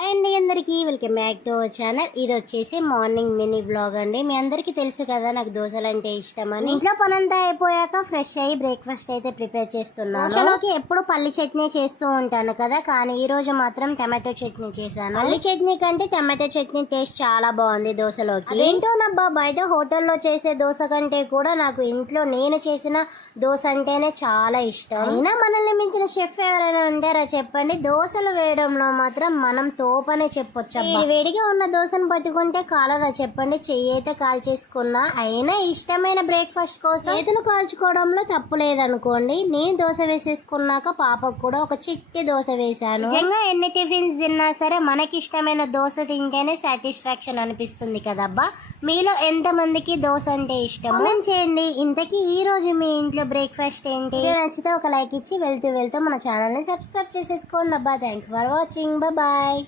Hi అండి, అందరికీ welcome back to our channel. ఇది వచ్చేసి మార్నింగ్ మినీ బ్లాగ్ అండి. మీ అందరికీ తెలుసు కదా నాకు దోశలు అంటే ఇష్టం అని. ఇంట్లో పనంతా అయిపోయాక ఫ్రెష్ అయ్యి బ్రేక్ఫాస్ట్ అయితే ప్రిపేర్ చేస్తున్నాను. దోశలోకి ఎప్పుడు పల్లి చట్నీ చేస్తూ ఉంటాను కదా, కానీ ఈ రోజు మాత్రం టమాటో చట్నీ చేశాను. పల్లి చట్నీ కంటే టమాటో చట్నీ టేస్ట్ చాలా బాగుంది దోశలోకి. ఏంటో నబ్బా, బయట హోటల్లో చేసే దోశ కంటే కూడా నాకు ఇంట్లో నేను చేసిన దోశ అంటేనే చాలా ఇష్టం. అయినా మనల్ని మించిన షెఫ్ ఎవరైనా ఉంటారా చెప్పండి. దోశలు వేయడంలో మాత్రం మనం తోపనే చెప్పొచ్చు. వేడిగా ఉన్న దోశను పట్టుకుంటే కాలదా చెప్పండి. చెయ్యి అయితే కాల్చేసుకున్నా. అయినా ఇష్టమైన బ్రేక్ఫాస్ట్ కోసం చేతులు కాల్చుకోవడంలో తప్పు లేదనుకోండి. నేను దోశ వేసేసుకున్నాక పాపకు కూడా ఒక చిట్టి దోశ వేశాను. నిజంగా ఎన్ని టిఫిన్స్ తిన్నా సరే మనకి ఇష్టమైన దోశ తింటేనే సాటిస్ఫాక్షన్ అనిపిస్తుంది కదబ్బా. మీలో ఎంత మందికి దోశ అంటే ఇష్టం కామెంట్ చేయండి. ఇంతకీ ఈ రోజు మీ ఇంట్లో బ్రేక్ఫాస్ట్ ఏంటి? నచ్చితే ఒక లైక్ ఇచ్చి వెళ్తూ మన ఛానల్ ని సబ్స్క్రైబ్ చేసేసుకోండి అబ్బా. Thank for watching. బాయ్.